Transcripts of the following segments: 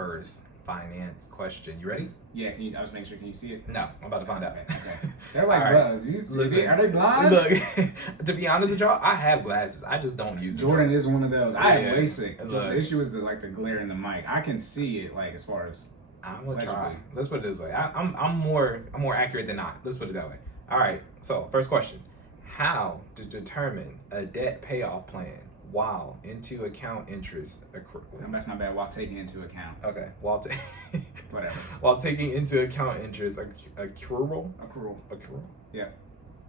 first finance question. You ready? Yeah, can you? I was making sure. Can you see it? No, I'm about to find out. Okay. They're like, All bro, Listen, are they blind? Look, to be honest with y'all, I have glasses. I just don't use them. Jordan is one of those. I have Yeah. LASIK. Look. The issue is the glare in the mic. I can see it as far as. I'm gonna try. Allegedly. Let's put it this way. I'm more accurate than not. Let's put it that way. All right. So first question: how to determine a debt payoff plan while into account interest accrual? That's my bad. While taking into account. Okay. Whatever. While taking into account interest accrual. Accrual. Yeah.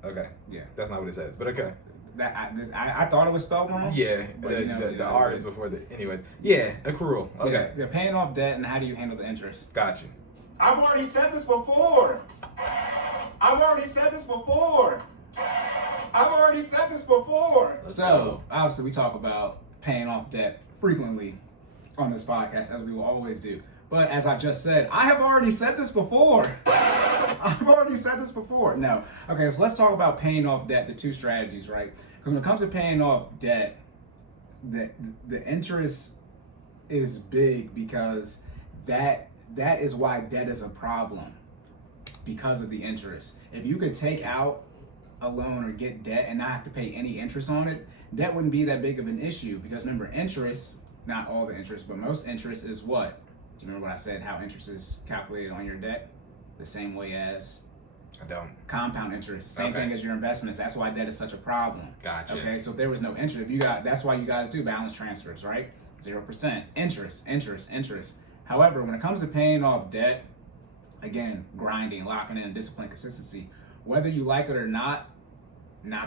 Okay. Yeah. That's not what it says, but okay. That I thought it was spelled wrong. Yeah. But The R is before the. Anyways. Yeah. Accrual. Okay. Yeah. Paying off debt and how do you handle the interest? Gotcha. I've already said this before. So obviously we talk about paying off debt frequently on this podcast, as we will always do. But as I've just said, I have already said this before. No. Okay, so let's talk about paying off debt, the two strategies, right? Because when it comes to paying off debt, the interest is big because that is why debt is a problem, because of the interest. If you could take out a loan or get debt and not have to pay any interest on it, that wouldn't be that big of an issue. Because remember, interest, not all the interest, but most interest is what? Do you remember what I said, how interest is calculated on your debt? The same way as I don't. compound interest. Same thing as your investments. That's why debt is such a problem. Gotcha. Okay, so if there was no interest, that's why you guys do balance transfers, right? 0%. Interest. However, when it comes to paying off debt, again, grinding, locking in, discipline, consistency, whether you like it or not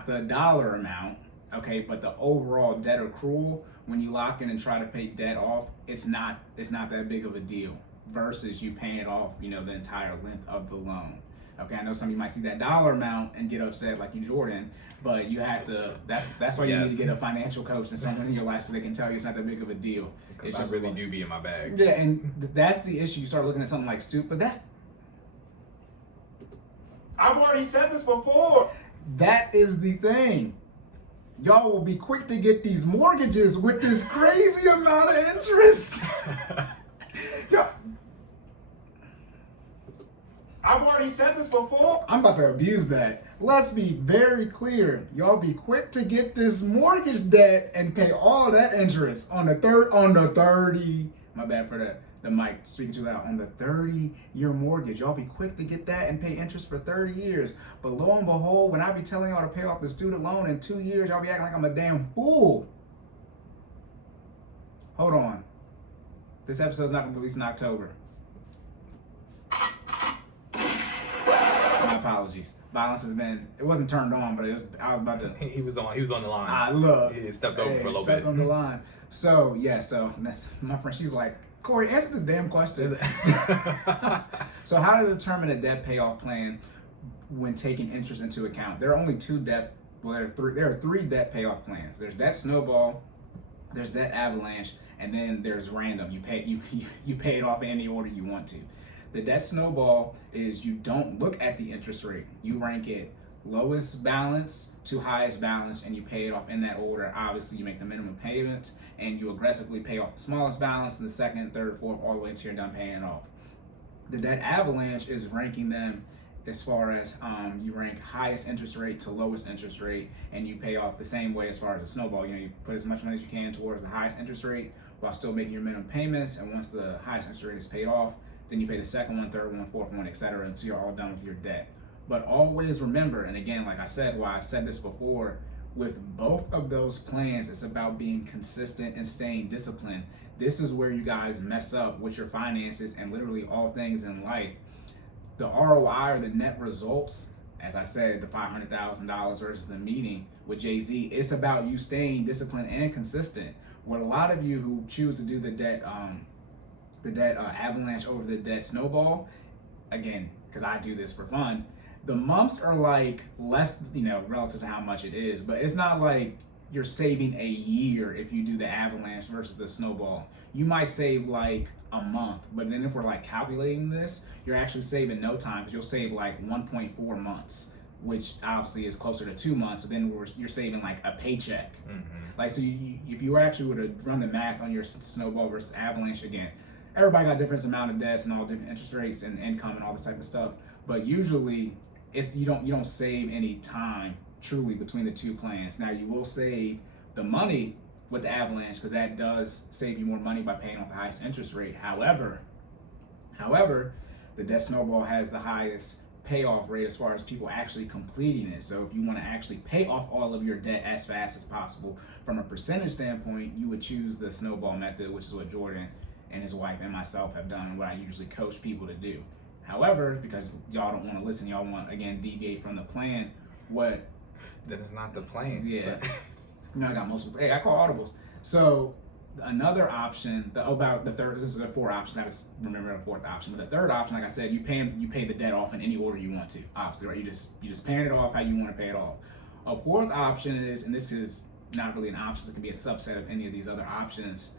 the dollar amount, okay, but the overall debt accrual, when you lock in and try to pay debt off, it's not that big of a deal versus you paying it off, the entire length of the loan. Okay, I know some of you might see that dollar amount and get upset like you, Jordan, but you have to, that's why you need to get a financial coach and someone in your life so they can tell you it's not that big of a deal. Because I really do be in my bag. Yeah, and that's the issue. You start looking at something like stupid, I've already said this before. that is the thing. Y'all will be quick to get these mortgages with this crazy amount of interest. Y'all, I've already said this before. I'm about to abuse that. Let's be very clear. Y'all be quick to get this mortgage debt and pay all that interest on the 30. My bad for the mic speaking too loud. On the 30-year mortgage, y'all be quick to get that and pay interest for 30 years. But lo and behold, when I be telling y'all to pay off the student loan in 2 years, y'all be acting like I'm a damn fool. Hold on. This episode's not gonna be released in October. My apologies. Violence it wasn't turned on, but I was about to. He was on the line. He stepped over for a little bit. Stepped on the line. So that's my friend. She's like, Corey, answer this damn question. So how to determine a debt payoff plan when taking interest into account? There are only there are three debt payoff plans. There's debt snowball, there's debt avalanche, and then there's random. You pay it off in any order you want to. The debt snowball is you don't look at the interest rate. You rank it lowest balance to highest balance, and you pay it off in that order. Obviously, you make the minimum payments, and you aggressively pay off the smallest balance, and the second, third, fourth, all the way until you're done paying it off. The debt avalanche is ranking them as far as you rank highest interest rate to lowest interest rate, and you pay off the same way as far as the snowball. You put as much money as you can towards the highest interest rate while still making your minimum payments, and once the highest interest rate is paid off, then you pay the second one, third one, fourth one, etc., until you're all done with your debt. But always remember, and again, like I said, I've said this before, with both of those plans, it's about being consistent and staying disciplined. This is where you guys mess up with your finances and literally all things in life. The ROI, or the net results, as I said, the $500,000 versus the meeting with Jay-Z, it's about you staying disciplined and consistent. What a lot of you who choose to do the debt avalanche over the debt snowball, again, because I do this for fun, the months are like less, relative to how much it is, but it's not like you're saving a year if you do the avalanche versus the snowball. You might save like a month, but then if we're like calculating this, you're actually saving no time, because you'll save like 1.4 months, which obviously is closer to 2 months. So then you're saving like a paycheck. Mm-hmm. Like, so if you actually were to run the math on your snowball versus avalanche, again, everybody got different amount of debts and all different interest rates and income and all this type of stuff. But usually, it's you don't save any time truly between the two plans. Now you will save the money with the Avalanche because that does save you more money by paying off the highest interest rate. However, the Debt Snowball has the highest payoff rate as far as people actually completing it. So if you want to actually pay off all of your debt as fast as possible, from a percentage standpoint, you would choose the Snowball method, which is what Jordan and his wife and myself have done and what I usually coach people to do. However, because y'all don't want to listen, y'all want, again, deviate from the plan, what... Then it's not the plan. Yeah. So- I got multiple. Hey, I call audibles. So another option, about the third. This is the four options. I just remember the fourth option. But the third option, like I said, you pay the debt off in any order you want to. Obviously, right? You just paying it off how you want to pay it off. A fourth option is, and this is not really an option. It can be a subset of any of these other options.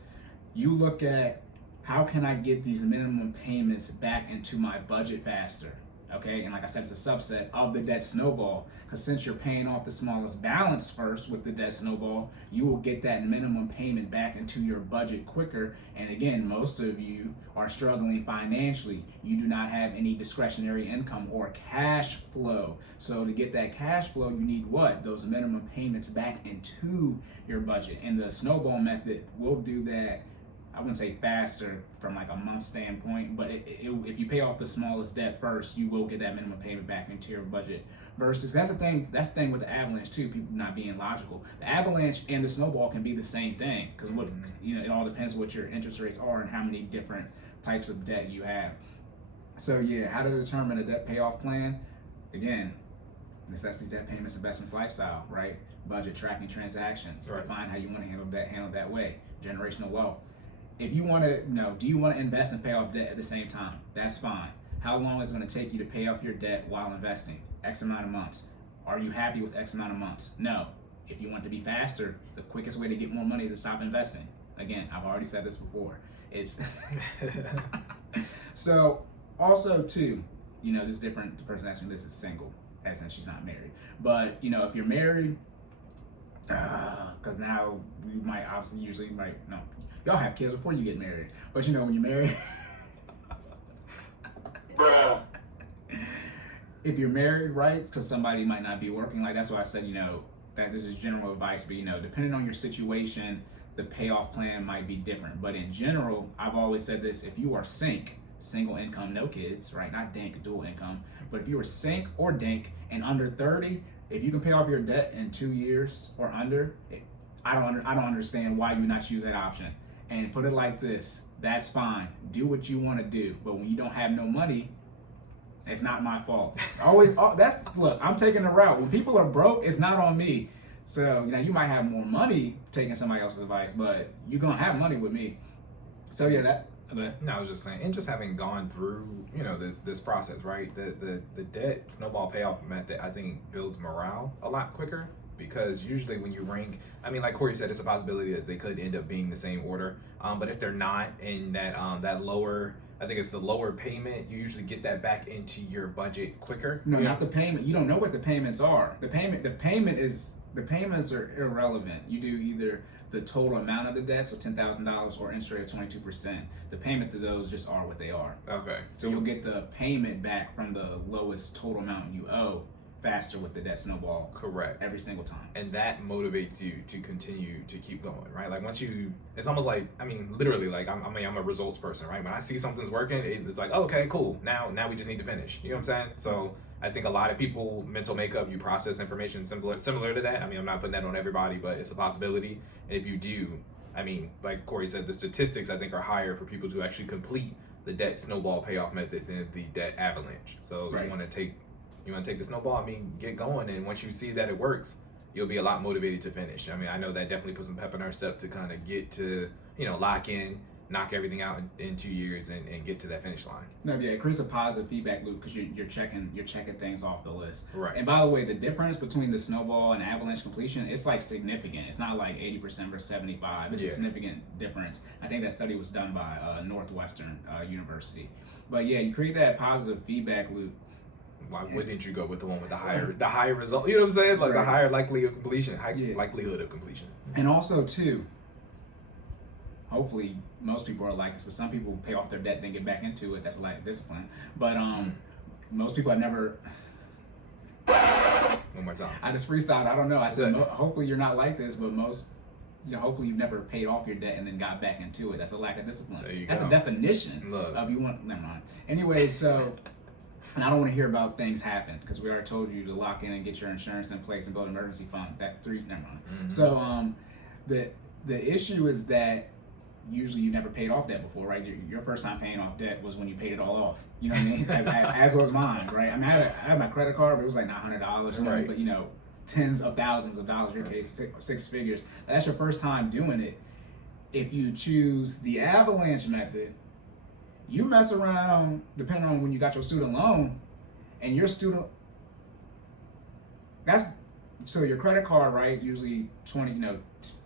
You look at how can I get these minimum payments back into my budget faster. Okay, and like I said, it's a subset of the Debt Snowball, because since you're paying off the smallest balance first with the Debt Snowball, you will get that minimum payment back into your budget quicker. And again, most of you are struggling financially. You do not have any discretionary income or cash flow. So to get that cash flow, you need what? Those minimum payments back into your budget. And the Snowball method will do that. I wouldn't say faster from like a month standpoint, but if you pay off the smallest debt first, you will get that minimum payment back into your budget. Versus that's the thing with the Avalanche too. People not being logical. The Avalanche and the Snowball can be the same thing because what it all depends on what your interest rates are and how many different types of debt you have. So yeah, how to determine a debt payoff plan? Again, necessities, debt payments, investments, lifestyle, right? Budget, tracking, transactions. Right. Define how you want to handle that way. Generational wealth. If you want to know, do you want to invest and pay off debt at the same time? That's fine. How long is it going to take you to pay off your debt while investing? X amount of months. Are you happy with X amount of months? No. If you want to be faster, the quickest way to get more money is to stop investing. Again, I've already said this before. It's so also too, this is different. The person asking this is single, as in she's not married. But if you're married, because now we might no. Y'all have kids before you get married. But when you're married, Bruh. if you're married, right, because somebody might not be working, like that's why I said, that this is general advice, but depending on your situation, the payoff plan might be different. But in general, I've always said this, if you are single income, no kids, right, not DINK, dual income, but if you are SINK or DINK and under 30, if you can pay off your debt in 2 years or under, I don't understand why you would not choose that option. And put it like this, that's fine. Do what you want to do. But when you don't have no money, it's not my fault. Look, I'm taking the route. When people are broke, it's not on me. So, you might have more money taking somebody else's advice, but you're going to have money with me. So, yeah, No, I was just saying, and just having gone through, this process, right? The debt snowball payoff method, I think, builds morale a lot quicker. Because usually when you rank, like Corey said, it's a possibility that they could end up being the same order. But if they're not in that lower, I think it's the lower payment, you usually get that back into your budget quicker. No, not the payment. You don't know what the payments are. The payments are irrelevant. You do either the total amount of the debt, so $10,000, or interest rate of 22%. The payment to those just are what they are. Okay. So you'll get the payment back from the lowest total amount you owe faster with the Debt Snowball. Correct. Every single time. And that motivates you to continue to keep going, right? Like once it's almost like, literally, like I'm a results person, right? When I see something's working, it's like, oh, okay, cool. Now we just need to finish. You know what I'm saying? So I think a lot of people, mental makeup, you process information similar to that. I'm not putting that on everybody, but it's a possibility. And if you do, like Corey said, the statistics I think are higher for people to actually complete the Debt Snowball payoff method than the Debt Avalanche. So Right. You want to take the snowball, get going, and once you see that it works, you'll be a lot motivated to finish. I know that definitely puts some pep in our step to kind of get to, lock in, knock everything out in 2 years and get to that finish line. No, yeah, it creates a positive feedback loop because you're checking things off the list. Right. And by the way, the difference between the snowball and avalanche completion, it's like significant. It's not like 80% versus 75. It's a significant difference. I think that study was done by Northwestern University. But yeah, you create that positive feedback loop. Why wouldn't you go with the one with the higher result? You know what I'm saying? Like the higher likelihood of completion, likelihood of completion. And also too, hopefully most people are like this, but some people pay off their debt then get back into it. That's a lack of discipline. But most people have never. One more time. I just freestyled. I don't know. I said hopefully you're not like this, but most. Hopefully you've never paid off your debt and then got back into it. That's a lack of discipline. There you That's go. a definition Look. of you want. Never mind. Anyway, so. And I don't want to hear about things happen because we already told you to lock in and get your insurance in place and build an emergency fund. That's 3. Never mind. Mm-hmm. So the issue is that usually you never paid off debt before, right? Your first time paying off debt was when you paid it all off. You know what I mean? as was mine, right? I mean, I had my credit card, but it was like $900, Right. But tens of thousands of dollars. In your case, six figures. That's your first time doing it. If you choose the avalanche method, you mess around, depending on when you got your student loan, and your student, so your credit card, right, usually 20,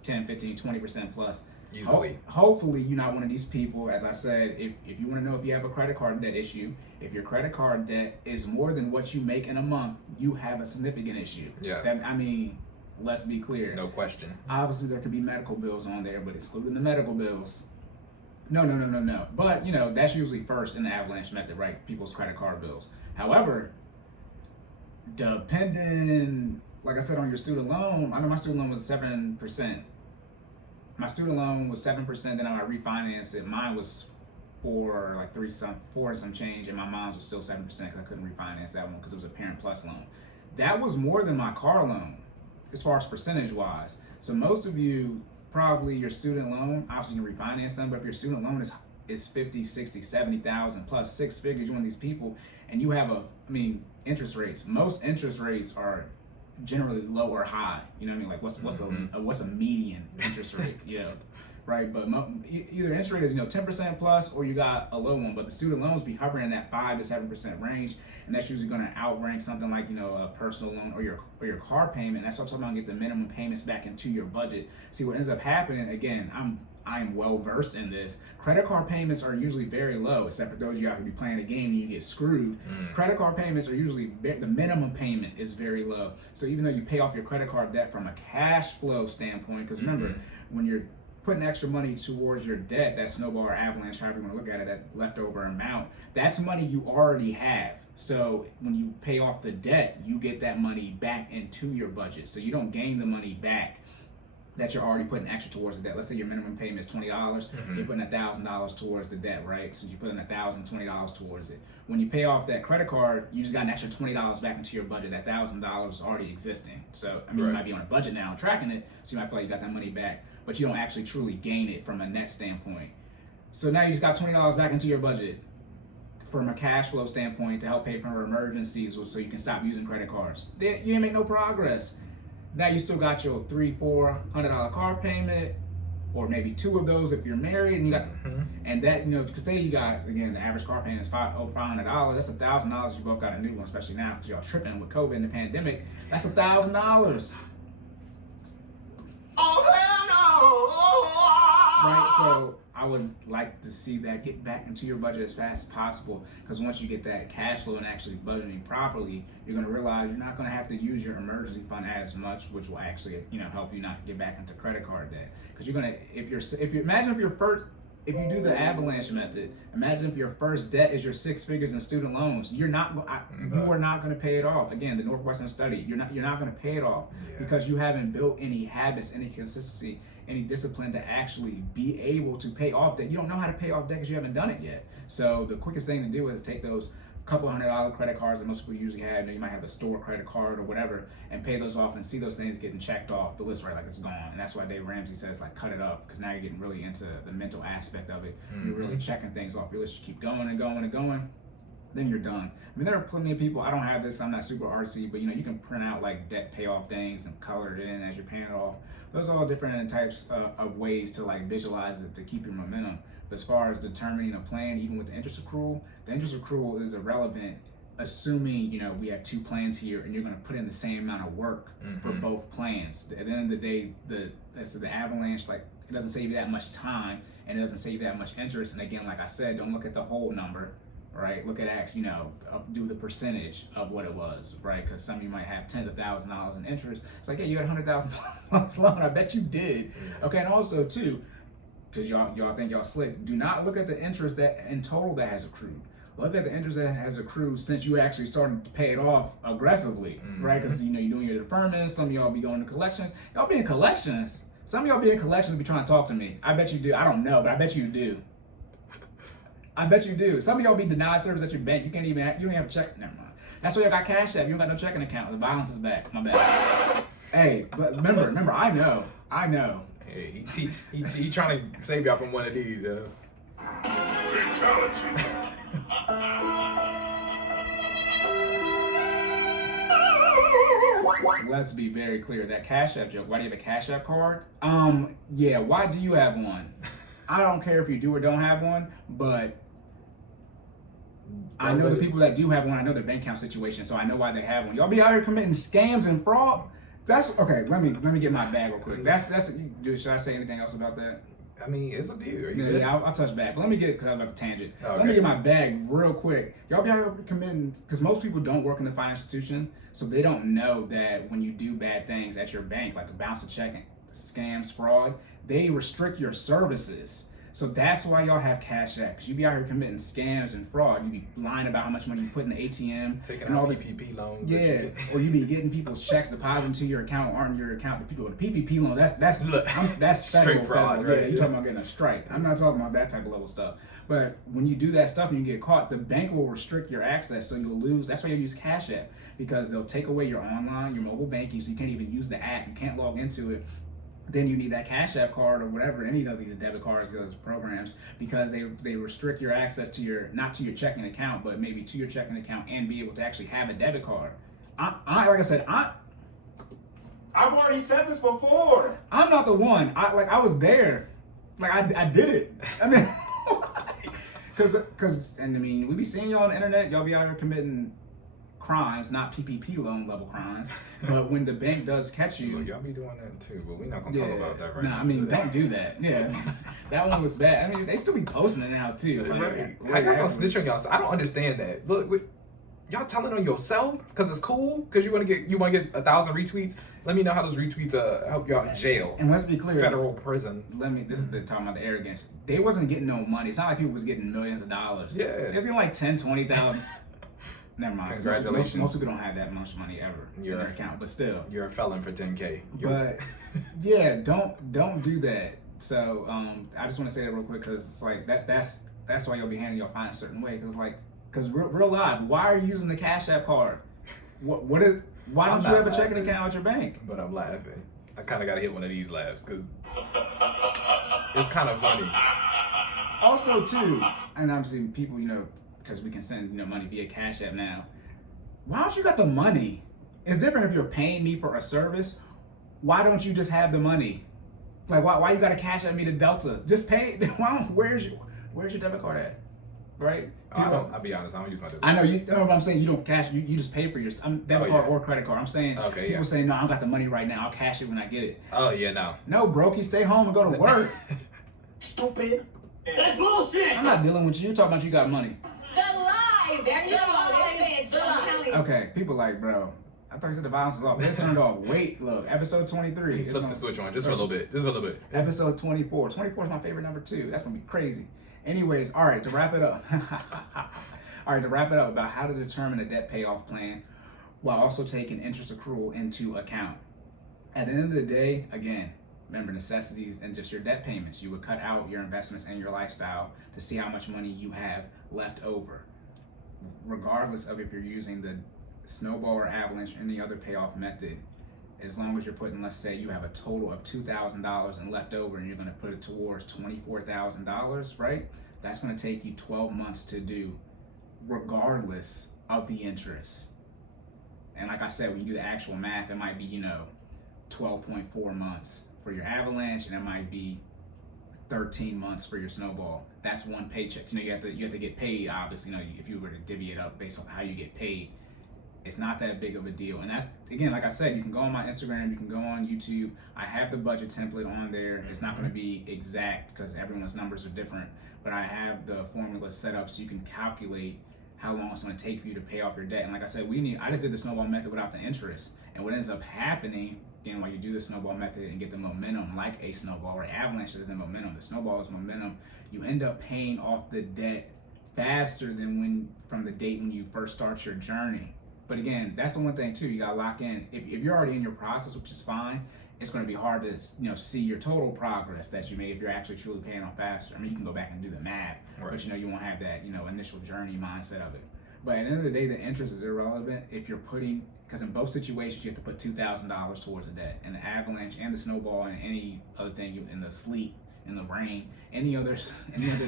10, 15, 20% plus. Usually. Hopefully you're not one of these people. As I said, if you want to know if you have a credit card debt issue, if your credit card debt is more than what you make in a month, you have a significant issue. Yes. Let's be clear. No question. Obviously, there could be medical bills on there, but excluding the medical bills, no. But, that's usually first in the avalanche method, right? People's credit card bills. However, depending, like I said, on your student loan, I know my student loan was 7%. My student loan was 7%, then I refinanced it. Mine was 4 and some change, and my mom's was still 7% because I couldn't refinance that one because it was a Parent Plus loan. That was more than my car loan, as far as percentage wise. So most of you, probably your student loan, obviously you can refinance them, but if your student loan is 50, 60, 70,000 plus 6 figures, you're one of these people, and you have interest rates. Most interest rates are generally low or high. You know what I mean? Like what's a median interest rate? Right? But either interest rate is 10% plus, or you got a low one. But the student loans be hovering in that 5 to 7% range, and that's usually going to outrank something like a personal loan or your car payment. That's what I'm talking about. Get the minimum payments back into your budget. See what ends up happening. Again, I'm well versed in this. Credit card payments are usually very low, except for those of you out who be playing a game and you get screwed. Credit card payments are usually the minimum payment is very low. So even though you pay off your credit card debt from a cash flow standpoint, because remember, when you're putting extra money towards your debt, that snowball or avalanche, however you want to look at it, that leftover amount, that's money you already have. So when you pay off the debt, you get that money back into your budget. So you don't gain the money back that you're already putting extra towards the debt. Let's say your minimum payment is $20, you're putting $1,000 towards the debt, right? So you put in $1,020 towards it. When you pay off that credit card, you just got an extra $20 back into your budget. That $1,000 is already existing. So you might be on a budget now tracking it, so you might feel like you got that money back, but you don't actually truly gain it from a net standpoint. So now you just got $20 back into your budget from a cash flow standpoint to help pay for emergencies, so you can stop using credit cards. You didn't make no progress. Now you still got your $300-$400 car payment, or maybe 2 of those if you're married, and you got and that, if you could say you got, again, the average car payment is $500, that's $1,000. You both got a new one, especially now because y'all tripping with COVID and the pandemic. That's $1,000. Oh, hell no! Right, so I would like to see that get back into your budget as fast as possible, because once you get that cash flow and actually budgeting properly, you're going to realize you're not going to have to use your emergency fund as much, which will actually help you not get back into credit card debt. Because you're going to if you do the avalanche method, imagine if your first debt is your 6 figures in student loans. You are not going to pay it off. Again, the Northwestern study, you're not going to pay it off because you haven't built any habits, any consistency, any discipline to actually be able to pay off debt. You don't know how to pay off debt because you haven't done it yet. So the quickest thing to do is take those couple $100 credit cards that most people usually have. You might have a store credit card or whatever, and pay those off and see those things getting checked off the list, right? Like it's gone. And that's why Dave Ramsey says, like, cut it up, because now you're getting really into the mental aspect of it. You're really checking things off your list. You keep going and going and going, then you're done. I mean, there are plenty of people, I don't have this, I'm not super artsy, but you can print out like debt payoff things and color it in as you're paying it off. Those are all different types of ways to like visualize it to keep your momentum. But as far as determining a plan, even with the interest accrual is irrelevant, assuming we have 2 plans here and you're going to put in the same amount of work for both plans. At the end of the day, the avalanche, like, it doesn't save you that much time and it doesn't save you that much interest. And again, like I said, don't look at the whole number, right? Look at do the percentage of what it was, right? Because some of you might have tens of thousands of dollars in interest. It's like, yeah, you had $100,000 loan. I bet you did. Okay, and also too, because y'all think y'all slick. Do not look at the interest that in total that has accrued. Look at the interest that has accrued since you actually started to pay it off aggressively, right? Because you're doing your deferments. Some of y'all be going to collections. Y'all be in collections. Some of y'all be in collections be trying to talk to me. I bet you do. I don't know, but I bet you do. I bet you do. Some of y'all be denied service at your bank. You don't even have a check. Never mind. That's why y'all got Cash App. You don't got no checking account. The balance is back. My bad. Hey, but remember, I know. Hey, he trying to save y'all from one of these, yo. Fatality. Let's be very clear. That Cash App joke. Why do you have a Cash App card? Yeah. Why do you have one? I don't care if you do or don't have one, but I know the people that do have one. I know their bank account situation, so I know why they have one. Y'all be out here committing scams and fraud. That's okay. Let me get my bag real quick. Should I say anything else about that? I mean, it's up to you. Are you good? Yeah, I'll touch back. But let me get, because I'm about to tangent. Okay. Let me get my bag real quick. Y'all be out here committing, because most people don't work in the financial institution, so they don't know that when you do bad things at your bank, like a bounce a check, scams, fraud, they restrict your services. So that's why y'all have Cash App, because you be out here committing scams and fraud. You be lying about how much money you put in the ATM. Taking and out all this. PPP loans. Yeah, or you be getting people's checks deposited into your account, aren't your account. The PPP loans, that's Straight federal. fraud, Yeah, right? you talking about getting a strike. I'm not talking about that type of level stuff. But when you do that stuff and you get caught, the bank will restrict your access, so you'll lose. That's why you use Cash App, because they'll take away your mobile banking, so you can't even use the app. You can't log into it. Then you need that Cash App card or whatever, any of these debit cards, those programs, because they restrict your access to not to your checking account, but maybe to your checking account and be able to actually have a debit card. Like I said, I've already said this before. I'm not the one. I was there. Like I did it. I mean, we be seeing y'all on the internet. Y'all be out here committing crimes, not PPP loan level crimes. But when the bank does catch you, Well, y'all be doing that too, but we're not gonna talk about that right now. I mean, don't do that. Yeah, that one was bad. I mean, they still be posting it now too. Like, Right. How y'all gonna snitch on y'all? I don't understand that. Look, y'all telling on yourself because it's cool, because you want to get 1,000 retweets. Let me know how those retweets help y'all in jail. And let's be clear, Federal prison. This is the talking about the arrogance. They wasn't getting no money. It's not like people was getting millions of dollars. Yeah. It's getting like 10, 20,000. Never mind. Congratulations. Most people don't have that much money ever in their account, but still. You're a felon for 10K. But yeah, don't do that. So I just want to say that real quick, because it's like that's why you'll be handling your finance a certain way, because real live, why are you using the Cash App card? Why don't you have a checking account at your bank? But I'm laughing. I kind of got to hit one of these laughs because it's kind of funny. Also too, and I'm seeing people, because we can send money via Cash App now. Why don't you got the money? It's different if you're paying me for a service. Why don't you just have the money? Like why you gotta Cash App me to Delta? Just pay. Where's your debit card at? Right? I'll be honest. I don't use my debit. I know you know what I'm saying. You don't cash. You just pay for your debit card or credit card. I'm saying people say no. I don't got the money right now. I'll cash it when I get it. Oh yeah, no. No, brokey, stay home and go to work. Stupid. That's bullshit. I'm not dealing with you. You're talking about you got money. The lies. There you go. Okay, people like, bro. I thought you said the violence was off. It's turned off. Wait, look, episode 23. Flip the switch on just for a little bit. Just for a little bit. Episode 24. 24 is my favorite number too. That's gonna be crazy. Anyways, all right, to wrap it up. About how to determine a debt payoff plan while also taking interest accrual into account. At the end of the day, again, remember necessities and just your debt payments. You would cut out your investments and your lifestyle to see how much money you have left over. Regardless of if you're using the Snowball or Avalanche or any other payoff method, as long as you're putting, let's say you have a total of $2,000 and left over and you're going to put it towards $24,000, right? That's going to take you 12 months to do, regardless of the interest. And like I said, when you do the actual math, it might be, 12.4 months for your Avalanche, and it might be 13 months for your Snowball. That's one paycheck. You have to get paid, obviously, if you were to divvy it up based on how you get paid. It's not that big of a deal. And that's, again, like I said, you can go on my Instagram, you can go on YouTube. I have the budget template on there. It's not going to be exact because everyone's numbers are different, but I have the formula set up so you can calculate how long it's going to take for you to pay off your debt. And like I said, I just did the Snowball method without the interest. And what ends up happening again, while you do the snowball method and get the momentum like a snowball, or avalanche isn't momentum, the snowball is momentum, you end up paying off the debt faster than from the date when you first start your journey. But again, that's the one thing too, you gotta lock in. If you're already in your process, which is fine, it's going to be hard to see your total progress that you made if you're actually truly paying off faster. I mean, you can go back and do the math, Right. but you won't have that initial journey mindset of it. But at the end of the day, the interest is irrelevant if you're putting, because in both situations you have to put $2,000 towards the debt. And the avalanche and the snowball and any other thing in the sleet, in the rain, any other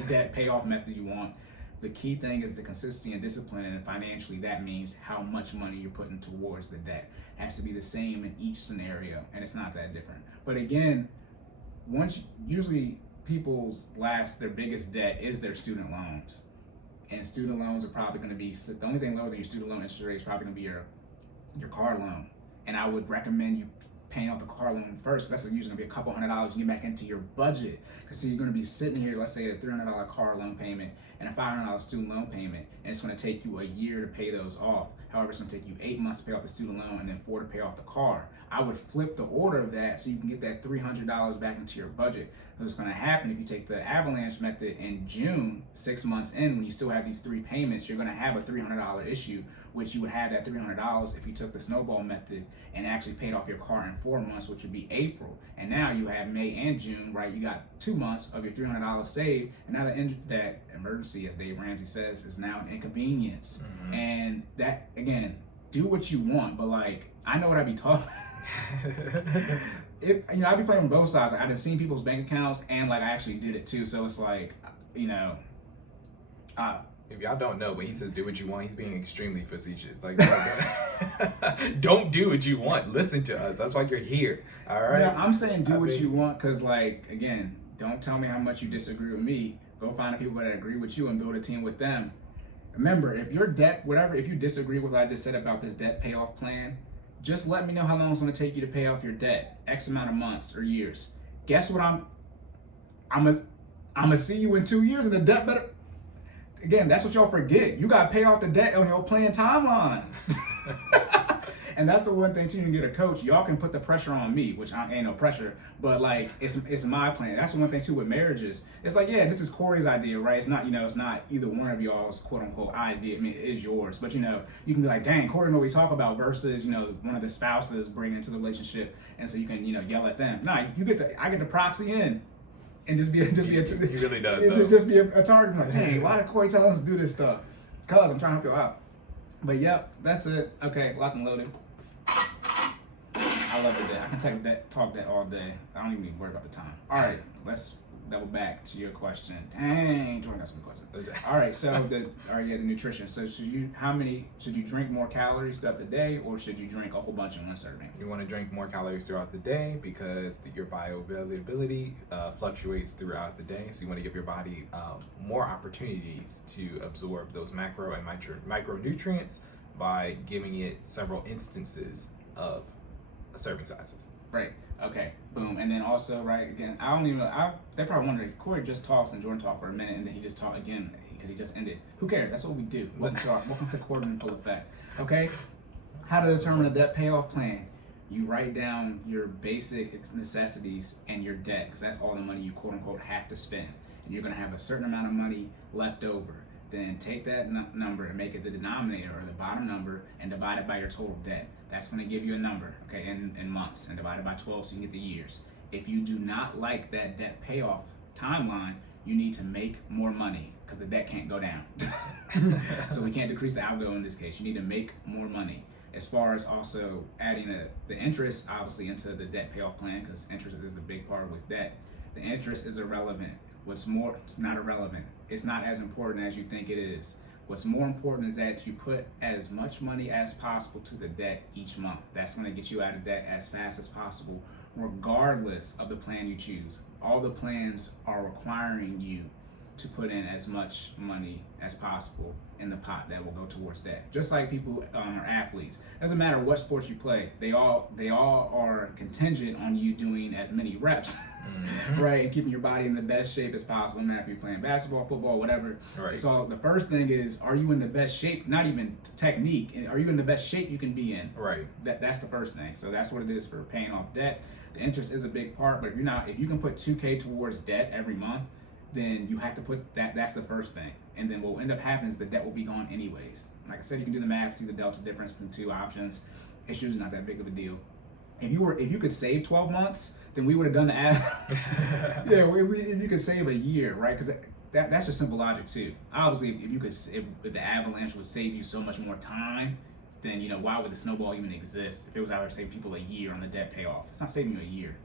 debt payoff method you want. The key thing is the consistency and discipline, and financially that means how much money you're putting towards the debt. It has to be the same in each scenario, and it's not that different. But again, usually their biggest debt is their student loans. And student loans are probably going to be, the only thing lower than your student loan interest rate is probably going to be your car loan. And I would recommend you paying off the car loan first. That's usually going to be a couple $100 you get back into your budget. Because see, you're going to be sitting here, let's say a $300 car loan payment and a $500 student loan payment, and it's going to take you a year to pay those off. However, it's going to take you 8 months to pay off the student loan and then 4 to pay off the car. I would flip the order of that so you can get that $300 back into your budget. What's going to happen if you take the avalanche method in June, 6 months in, when you still have these 3 payments, you're going to have a $300 issue, which you would have that $300 if you took the snowball method and actually paid off your car in 4 months, which would be April. And now you have May and June, right? You got 2 months of your $300 saved, and now that emergency, as Dave Ramsey says, is now an inconvenience. Mm-hmm. And that, again, do what you want, but I know what I be talking. I be playing on both sides. I've seen people's bank accounts, and I actually did it too. So it's if y'all don't know, when he says do what you want, he's being extremely facetious. Don't do what you want. Listen to us. That's why you're here. All right. Yeah, I'm saying do what you want, because again, don't tell me how much you disagree with me. Go find the people that agree with you and build a team with them. Remember, if your debt, if you disagree with what I just said about this debt payoff plan, just let me know how long it's going to take you to pay off your debt. X amount of months or years. Guess what? I'm gonna see you in 2 years, and the debt better. Again, that's what y'all forget. You got to pay off the debt on your plan timeline. And that's the one thing too. You can get a coach. Y'all can put the pressure on me, which ain't no pressure, but it's my plan. That's the one thing too with marriages. It's this is Corey's idea, right? It's not it's not either one of y'all's quote unquote idea. I mean, it is yours, but you can be like, dang, Corey know what we talk about, versus one of the spouses bringing into the relationship, and so you can yell at them. Nah, I get the proxy in. And just be a He really does. just be a target. Like, dang, why did Corey tell us to do this stuff? Cause I'm trying to help you out. But yep, that's it. Okay, lock and loaded. I love the day. I can talk that all day. I don't even need to worry about the time. All right, let's double back to your question. Dang, Jordan, that's a good question. All right, so the nutrition. So should you drink more calories throughout the day, or should you drink a whole bunch in one serving? You want to drink more calories throughout the day because your bioavailability fluctuates throughout the day. So you want to give your body more opportunities to absorb those macro and micronutrients by giving it several instances of serving sizes. Right. Okay. Boom. And then also, right, again, I don't even know. They probably wondering, Corey just talks and Jordan talked for a minute, and then he just talked again because he just ended. Who cares? That's what we do. Welcome to Quarter in Full Effect. Okay. How to determine a debt payoff plan? You write down your basic necessities and your debt, because that's all the money you quote unquote have to spend, and you're going to have a certain amount of money left over. Then take that number and make it the denominator, or the bottom number, and divide it by your total debt. That's going to give you a number, okay, in months, and divide it by 12 so you can get the years. If you do not like that debt payoff timeline, you need to make more money, because the debt can't go down. So we can't decrease the algo in this case. You need to make more money. As far as also adding the interest, obviously, into the debt payoff plan, because interest is the big part with debt. The interest is irrelevant. What's more, it's not irrelevant. It's not as important as you think it is. What's more important is that you put as much money as possible to the debt each month. That's going to get you out of debt as fast as possible, regardless of the plan you choose. All the plans are requiring you to put in as much money as possible in the pot that will go towards that. Just like people are athletes. Doesn't matter what sports you play. They all are contingent on you doing as many reps, right, and keeping your body in the best shape as possible. No matter if you're playing basketball, football, whatever. Right. So the first thing is, are you in the best shape? Not even technique. Are you in the best shape you can be in? Right. That's the first thing. So that's what it is for paying off debt. The interest is a big part, but if you can put $2K towards debt every month, then you have to put that. That's the first thing. And then what will end up happening is the debt will be gone anyways. Like I said, you can do the math, see the delta difference between two options. It's usually not that big of a deal. If you could save 12 months, then we would have done the yeah. If you could save a year, right? Because that's just simple logic too. Obviously, if the avalanche would save you so much more time, then why would the snowball even exist? If it was out there saving people a year on the debt payoff, it's not saving you a year.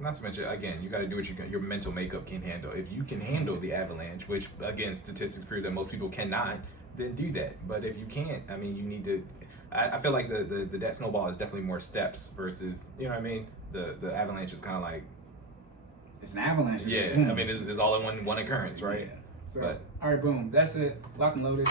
Not to mention, again, you got to do what your mental makeup can handle. If you can handle the avalanche, which again statistics prove that most people cannot, then do that. But if you can't, I mean, you need to. I feel like the debt snowball is definitely more steps versus, you know what I mean. The avalanche is kind of like it's an avalanche. Yeah, I mean, it's all in one occurrence, right? Yeah. So, but all right, boom, that's it. Lock and loaded.